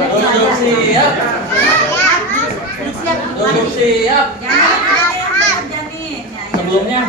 Duduk siap. Duduk siap. Sebelumnya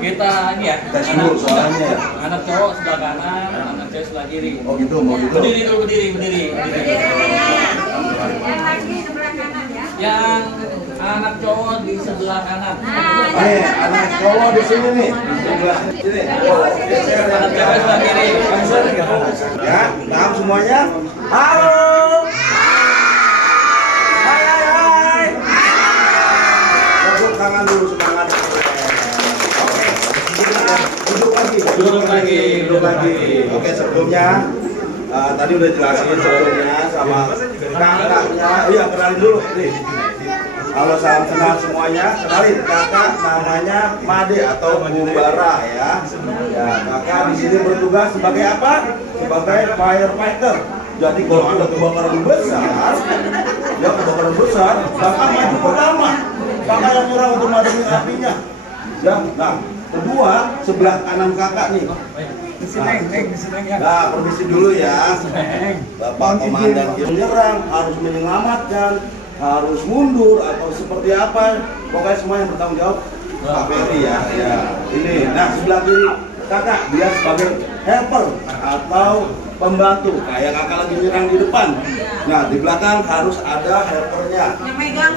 kita ini ya, tes dulu soalnya ya. anak cowok sebelah kanan, anak cewek sebelah kiri. Oh gitu, mau gitu. Berdiri dulu, berdiri. Yang lagi sebelah kanan ya. Yang anak cowok di sebelah kanan. Nih, anak cowok di sini nih, di sebelah sini. Oh, Anak cewek sebelah kiri. ya, paham semuanya? Halo. Hai. Tepuk tangan dulu semangat. Oke. Duduk lagi. Oke, sebelumnya tadi udah jelasin sebelumnya sama kakaknya. Iya, kenalin dulu nih. Halo, salam kenal semuanya. Kenalin, kakak namanya Made atau Bumbara ya. Ya, kakak di sini bertugas sebagai apa? Sebagai firefighter. Jadi kalau ada kebakaran besar, kakak maju pertama. Kakak yang nyerang untuk memadamkan apinya. Ya, nah, kedua sebelah kanan kakak nih. Nah, permisi dulu ya. Bapak komandan menyerang, harus menyelamatkan, harus mundur atau seperti apa, pokoknya semua yang bertanggung jawab Pak Ferry ya. Ya, ini. Nah, sebelah kiri kakak dia sebagai helper atau pembantu. Kayak kakak lagi nyerang di depan. Nah, di belakang harus ada helpernya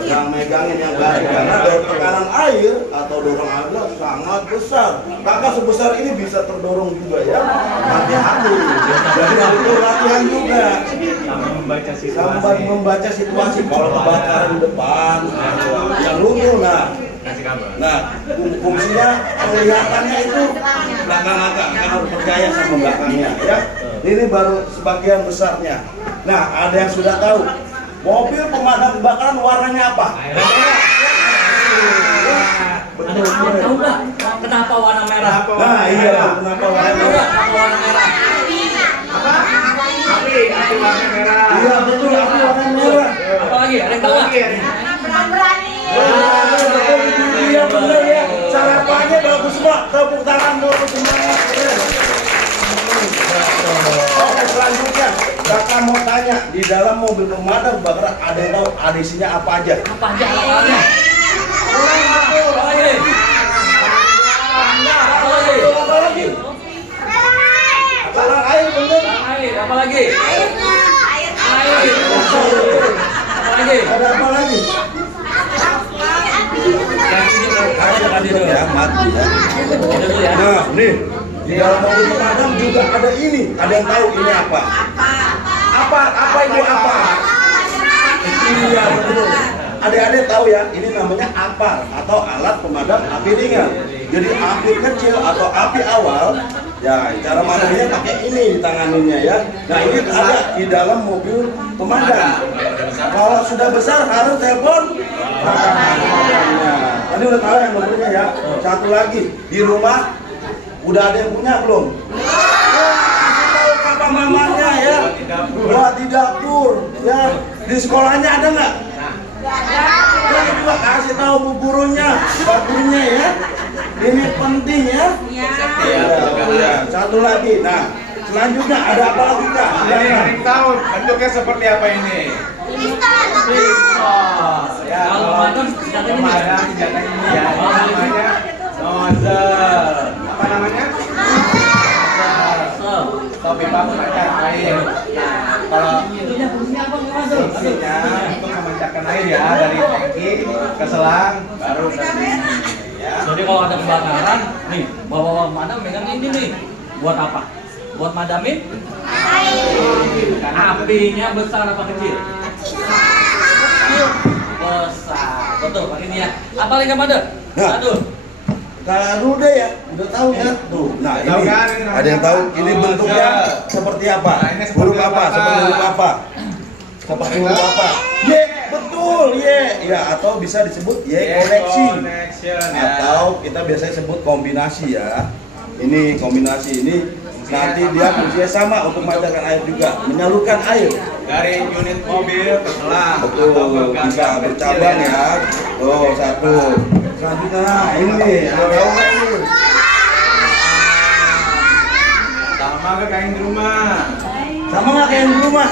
yang megangin yang bantu karena dari tekanan air atau dorong airnya sangat besar. Kakak sebesar ini bisa terdorong juga ya. Hati-hati. Jadi itu latihan juga. Sampai membaca situasi kalau kebakaran di depan yang runtuh. Nah, fungsinya kelihatannya itu belakang kakak harus percaya sama belakangnya ya. Ini baru sebagian besarnya. Nah, ada yang sudah tahu mobil pemadam kebakaran warnanya apa? Ada tahu nggak kenapa warna merah? Nah, iya, kenapa warna merah? Kenapa warna merah? Api warna merah. Iya, betul, api warna merah. Apa lagi? Ada yang tahu nggak? Berani. Iya, benar ya. Sarapannya bagus semua. Tepuk tangan dulu semangat. Oke, selanjutnya kakak mau tanya, di dalam mobil pemadam kebakaran ada yang tahu adisinya apa aja? Apa aja alat-alatnya? Apa lagi? Apa lagi? Salah air bener. Air. Apa lagi? Air. Apa lagi? Ada apa lagi? Ya, mati ya. Nah, nih di dalam mobil pemadam juga ada ini. Ada yang tahu ini apa? Apa itu apa? Iya betul. Adik-adik tahu ya, ini namanya APAR atau alat pemadam api ringan. Jadi api kecil atau api awal, ya cara madamnya pakai ini ditanganinnya ya. Nah ini ada di dalam mobil pemadam. Kalau sudah besar harus telepon pemadamnya. Tadi udah tahu yang nomornya ya. Satu lagi di rumah udah ada yang punya belum? Kasih tahu papa mamanya ya. Buat di dapur ya. Di sekolahnya ada nggak? Ya juga kasih tahu bu gurunya, bagunya ya. Ini penting ya. Ya. Satu lagi. Nah, selanjutnya ada apa lagi kak? Ini tahu bentuknya seperti apa ini? Ya, Kalau pemadam pemadam senjata ini ya. Namanya nozzle. Apa namanya? Topi pemancar air. Kalau fungsinya untuk memancarkan air ya dari tangki ke selang baru ke sini. Ya. Jadi kalau ada kebakaran, nih bawa pemadam megang ini nih. Buat apa? Buat madamin? Apinya besar apa kecil? Besar. Betul, pakai ini ya. Apa lagi Mada? Satu. Kalau udah ya, udah tahu ya. Tuh. Nah, Tahu ini kan, ada yang tahu ini nozzle. bentuknya seperti apa? Nah, ini seperti Huruf apa? apa? Seperti huruf apa? Seperti huruf apa? Y, betul, Y. Ya, atau bisa disebut Y koneksi. Connection ya. Atau kita biasanya sebut kombinasi ya. Ini kombinasi ini nanti dia fungsinya sama untuk memancarkan air juga, menyalurkan air. Dari unit mobil ke selang. Betul, atau ke gas bisa kecil bercabang ya. Tuh, satu. Selanjutnya, nah ini nih, ada tahu nggak ini? Sama Sama ke kain di rumah. Sama nggak kayak yang di rumah?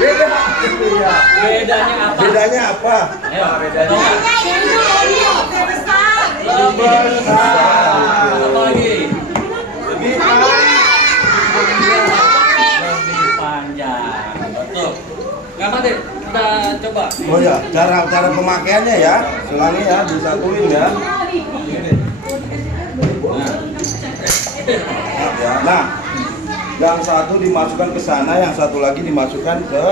Beda. Iya. Bedanya apa? Bedanya apa? Ayo, Bedanya. tahu nggak? Lebih besar. Lebih besar. Apa lagi? Lebih panjang. Lebih panjang. Betul. Nggak apa deh? Kita coba. Oh ya, cara pemakaiannya ya. Selangi ya, disatuin ya. Nah, yang satu dimasukkan ke sana, yang satu lagi dimasukkan ke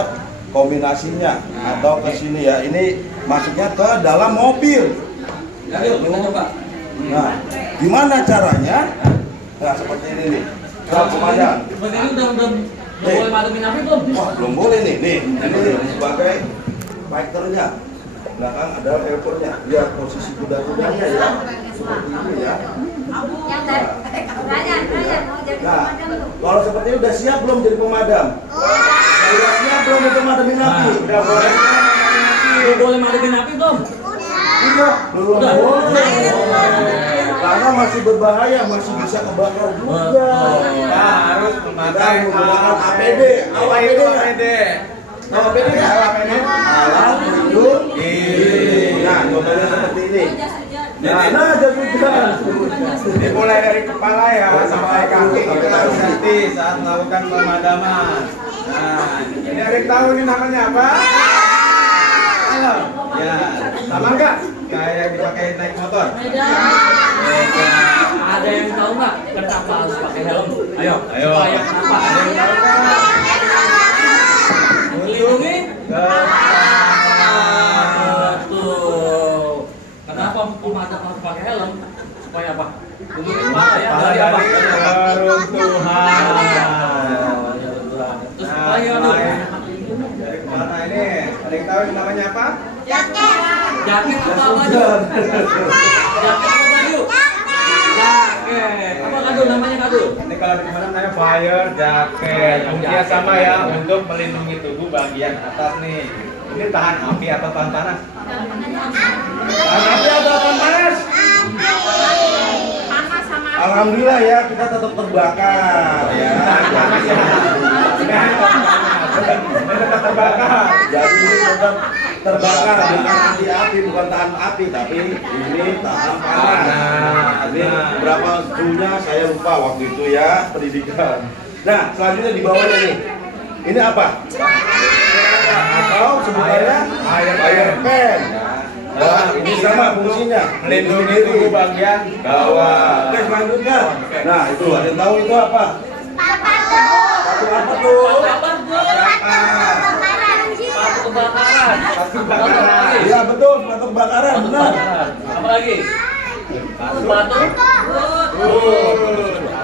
kombinasinya atau ke sini ya. Ini masuknya ke dalam mobil. Ayo, kita coba. Nah, gimana caranya? Nah, seperti ini nih. Nah, pemadam. Seperti ini udah boleh madumin api belum? Wah, belum boleh nih. Nih, ini sebagai fighternya. Belakang ada helpernya. Lihat posisi kuda-kudanya ya. Seperti ini ya. Yang dari Ryan mau jadi Nah, pemadam tuh. kalau seperti ini udah siap belum jadi pemadam? Udah siap belum untuk madamin api? Udah boleh. Udah boleh madumin api belum? Iya, belum Udah. boleh. Karena masih berbahaya, masih bisa kebakar juga. Kita harus Kita memakai menggunakan APD. Apa itu APD? Tahu APD nggak? APD. Alat pelindung diri. Nah, contohnya seperti ini. Nah, jadi hujan. Dimulai dari kepala ya sampai kaki kita harus hati saat melakukan pemadaman. Nah, ini ada yang tahu ini namanya apa? Helm. Ya, sama enggak? Kayak dipakai naik motor. Ada yang tahu nggak kenapa harus pakai helm? Ayo, Ayo. supaya kenapa? Ada yang tahu nggak? Melindungi? Betul. Kenapa pemadam harus pakai helm? Supaya apa? Melindungi kepala ya dari apa? Keruntuhan. Terus Nah, supaya aduh. dari kemana ini? Ada yang tahu ini namanya apa? Jaket. Jaket apa baju? Jaket apa baju? Jaket. Apa kado namanya kado? Ini kalau di mana namanya fire jacket. Fungsinya sama ya untuk melindungi tubuh bagian atas nih. Ini tahan api atau tahan panas? Tahan api atau tahan panas? Panas sama Alhamdulillah ya, kita tetap terbakar ya. Panas ya. Ini tetap terbakar. Jadi ini tetap terbakar, bukan anti api, bukan tahan api, tapi ini tahan panas. Ini berapa suhunya saya lupa waktu itu ya pendidikan. Nah, selanjutnya di bawahnya nih. Ini apa? Atau sebutannya fire pen. Nah, ini sama fungsinya, Melindungi tubuh bagian bawah. Oke, selanjutnya. Nah, itu ada yang tahu itu apa? Satu apa tuh? Apa tuh? Sepatu kebakaran. Sepatu kebakaran. Iya betul, sepatu kebakaran, Sepatu benar. kebakaran. Apa lagi? Sepatu.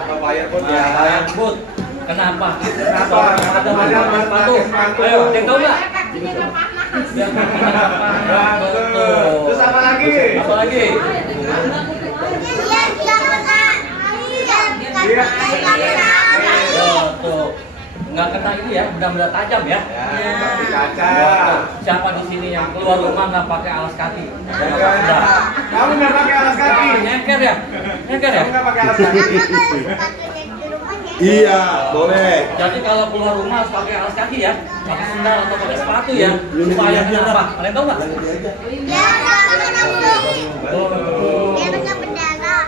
Apa fire boot ya? Fire boot. Kenapa? Kenapa? Ada Ada sepatu. sepatu. Ayo, yang tahu nggak? Biar panas. Betul. Terus apa lagi? Apa lagi? Betul. Nggak kena ini ya, benda-benda tajam ya. Ya, seperti kaca. Betul. Siapa di sini yang keluar rumah nggak pakai alas kaki? Nggak. Kamu nggak pakai alas kaki? Nyengker ya? Nyengker ya? Kamu nggak pakai alas kaki? Iya, boleh. Jadi kalau keluar rumah harus pakai alas kaki ya, pakai sendal atau pakai sepatu ya. Supaya kenapa? Kalian tahu nggak? Betul.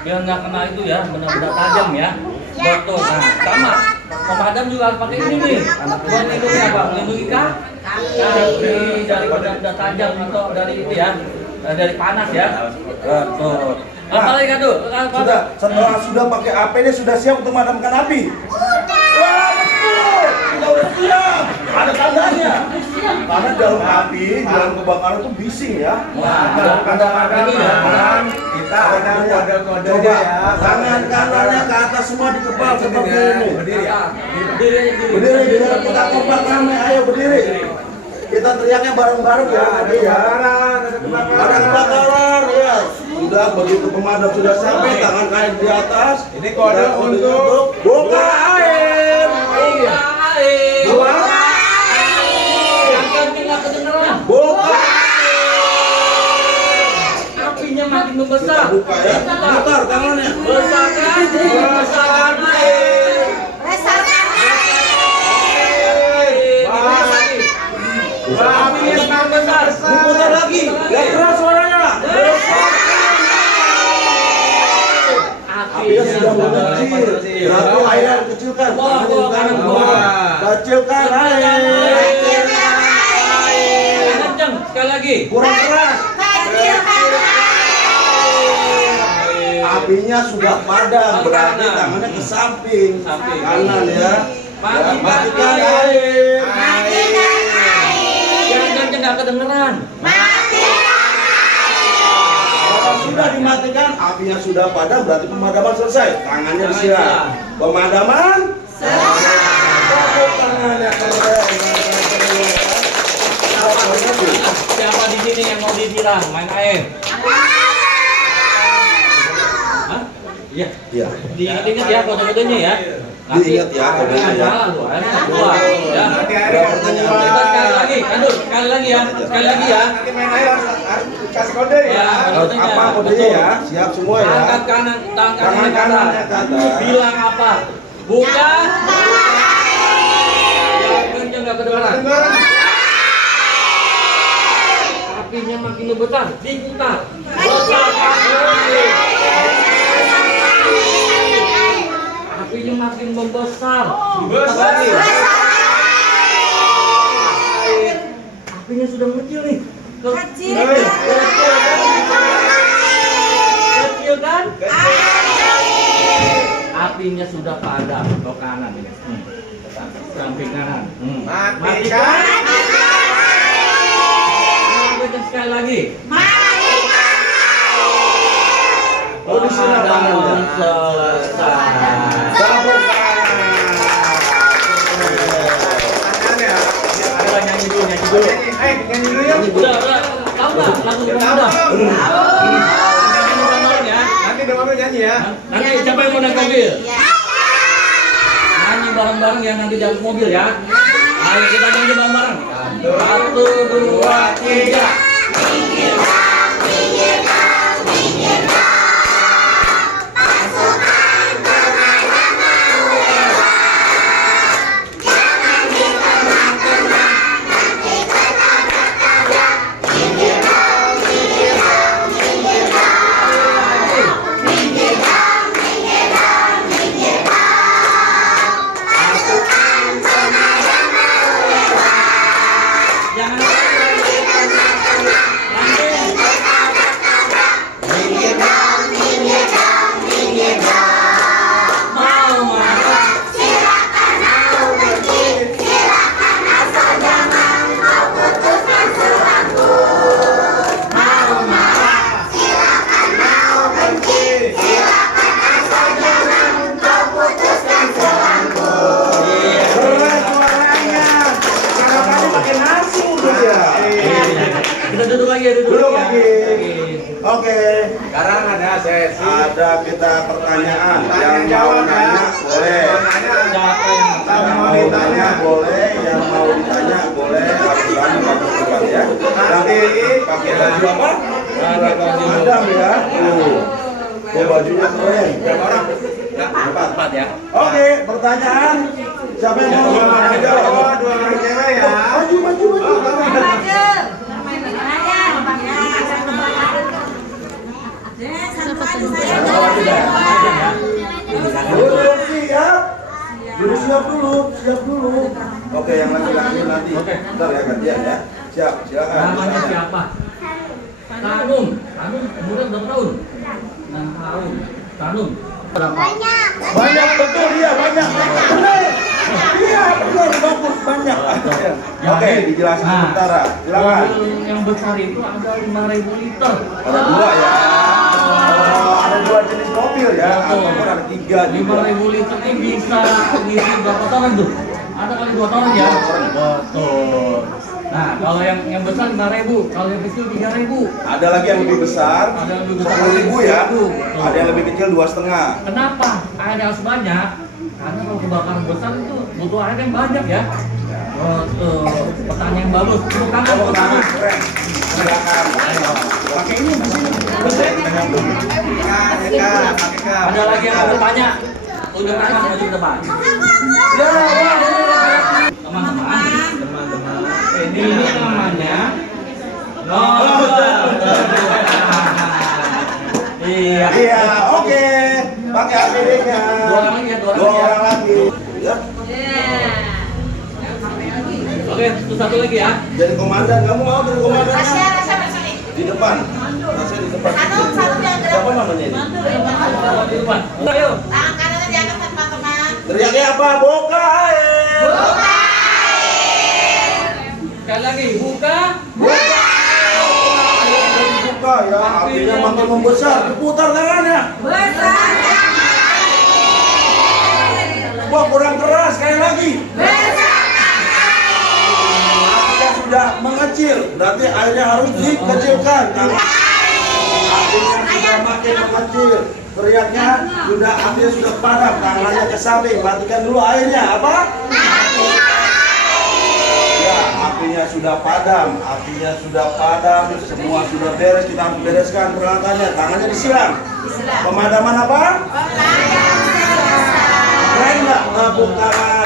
Biar nggak kena itu ya, benda-benda tajam ya. Betul. Nah, sama. Pemadam juga harus pakai ini nih. Buat melindungi apa? Melindungi kaki dari benda-benda tajam atau dari itu ya, dari panas ya. Betul. Apa lagi kado? Sudah, setelah sudah pakai APD sudah siap untuk memadamkan api. Wah, betul. Kita udah siap. Ada tandanya. Karena dalam api, dalam kebakaran itu bising ya. Wah, dalam pemadaman kita ada kode-kodenya Coba ya. tangan kanannya ke atas semua di kepala seperti ini. Berdiri ya. Berdiri, biar kita kompak rame. Ayo berdiri. Kita teriaknya bareng-bareng ya. Ada Tadi ya. kebakaran, ada kebakaran. Ada kebakaran ya. Sudah begitu pemadam sudah sampai, tangan kain di atas. Ini kode Kita untuk buka air. Buka air. Buka Yang penting nggak kedengeran. Buka. Apinya makin membesar. Buka ya. Putar tangannya. Besarkan air. kecil. Berarti air kecilkan. Kanan bawah. Kecilkan air. Kenceng, sekali lagi. Kurang keras. Apinya sudah padam, berarti tangannya ke samping. Kanan ya. Matikan air. Jangan kenceng, nggak kedengeran. Kalau sudah dimatikan, apinya sudah padam, berarti pemadaman selesai. Tangannya disiram. Pemadaman selesai. Tepuk tangannya keren. Siapa di sini yang mau disiram main air? Hah? Iya. Iya. Diingat ya kode-kodenya ya. Diingat ya kodenya ya. Keluar ya. Nanti airnya Pertanyaan Kita sekali lagi, Kandur, sekali lagi ya. Sekali lagi ya. Nanti main air harus kasih kode ya. Apa kodenya ya? Siap semua ya. Angkat kanan, Tangan kanannya ke atas. Bilang apa? Bukan. Yang kenceng nggak kedengaran. Apinya makin besar, diputar. Besarkan lagi. Apinya makin membesar. Diputar lagi. Apinya sudah mengecil nih. Kecil. Kecil kan? Apinya sudah padam. Ke kanan ini. Samping kanan. Matikan. Kenceng sekali lagi. Oh, disiram tangannya. Selesai. Tepuk Tangannya. Coba nyanyi dulu, nyanyi dulu. Nyanyi dulu ya. Udah. Tahu nggak lagu udah? Nyanyi bareng ya. Nanti udah mau nyanyi ya. Nanti siapa yang mau naik mobil? Nyanyi bareng-bareng ya nanti di atas mobil ya. Ayo kita nyanyi bareng-bareng. 1, 2, 3. Kita duduk lagi ya, Duduk lagi. Oke. Sekarang ada sesi. Ada kita pertanyaan. Yang mau jawab ya. nanya boleh. Siapa yang Sama Yang mau mau ditanya. tanya boleh. Yang mau ditanya boleh. Aturannya bagus ya. Nanti pakai baju apa? Madam ya. Oh, bajunya keren. Berapa orang? Empat ya. Oke, pertanyaan. Siapa yang mau Dua jawab? cowok, 2 orang cewek ya. Maju. Duduk siap. Duduk siap dulu. Oke, yang laki-laki nanti. Oke. Bentar ya gantian ya. Siap, silakan. Namanya siapa? Tanum. Tanum umurnya berapa tahun? 6 tahun. Tanum. Banyak betul dia, banyak. Benar. Iya, benar bagus banyak. Oke, dijelasin Nah, sementara. Silakan. mobil yang besar itu ada 5.000 liter. Ada dua ya. Oh, ada dua jenis mobil ya. Ataupun ada tiga juga. 5.000 liter ini bisa ngisi berapa ton tuh? Ada kali 2 ton ya? Betul. Nah, kalau yang besar 5.000, kalau yang kecil 3.000. Ada lagi yang lebih besar. Ada yang lebih besar. 10.000 ya. 10.000. Ada yang lebih kecil 2,5. Kenapa air harus banyak? Karena kalau kebakaran besar itu butuh air yang banyak ya. Betul. Pertanyaan yang bagus. Tepuk tangan, Tepuk tepuk tangan, tangan. keren. Silakan. Pakai ini di sini. Ada lagi yang mau bertanya? Tunjuk tangan maju ke depan. Ya, wah, Teman-teman, Teman-teman. ini namanya Iya. iya, oke. pakai APD-nya. Dua orang lagi ya, Dua orang lagi. Ya. Oke, terus satu lagi ya. Jadi komandan, kamu mau jadi komandan? Rasya bersini. Di depan. Rasya di depan. Satu yang gerak. Siapa namanya ini? Di depan. Ayo. Tangan kanannya diangkat teman-teman. Teriaknya apa? Buka air. Sekali lagi, buka. Buka ya, apinya makin membesar. Diputar tangannya. Wah, kurang keras. Sekali lagi. Apinya sudah mengecil, berarti airnya harus dikecilkan. Apinya sudah makin mengecil. Teriaknya sudah apinya sudah padam, tangannya ke samping. Matikan dulu airnya. Apa? Ya, apinya sudah padam, semua sudah beres. Kita harus bereskan peralatannya. Tangannya disiram. Pemadaman apa? Keren nggak? Tepuk tangan.